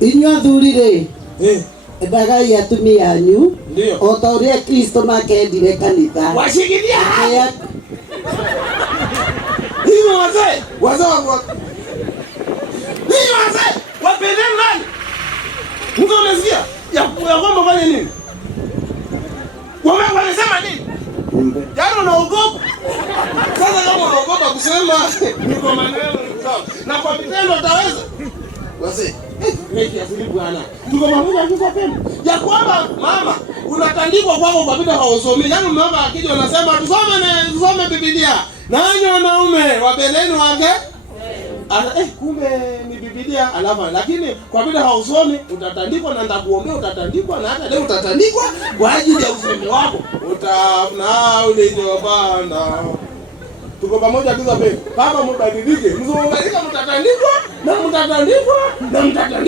Inyua thurire. Ebagai atumia anyu. Ndio. Otoria Kristo makendire kanitha. Washikilia. Hiyo wazee. Wazee wa. Hiyo wazee. Wapendeni nani? Mtu unasikia? Ya kwamba fanya nini? Wamesema nini? Yaani unaogopa. Sasa kama unaogopa kusema niko maneno sawa. Na kwa vitendo utaweza. Wazee, meki ya Filipu bwana. Tuko pamoja tuko pema. Ya kwamba mama unatandikwa kwako kwa vile hausomi. Yaani mama akija unasema tusome Biblia. Nanyi wanaume wapendeni wake. Kumbe ni Biblia alafu lakini kwa vile hausomi utatandikwa na nitakuombea utatandikwa na hata leo utatandikwa kwa ajili ya usemi wako. Utafuna ule nyobana. Tuko pamoja kiza pepo. Baba mbadilike. Mzunguka mtatandikwa na mtatandikwa na mtatandikwa.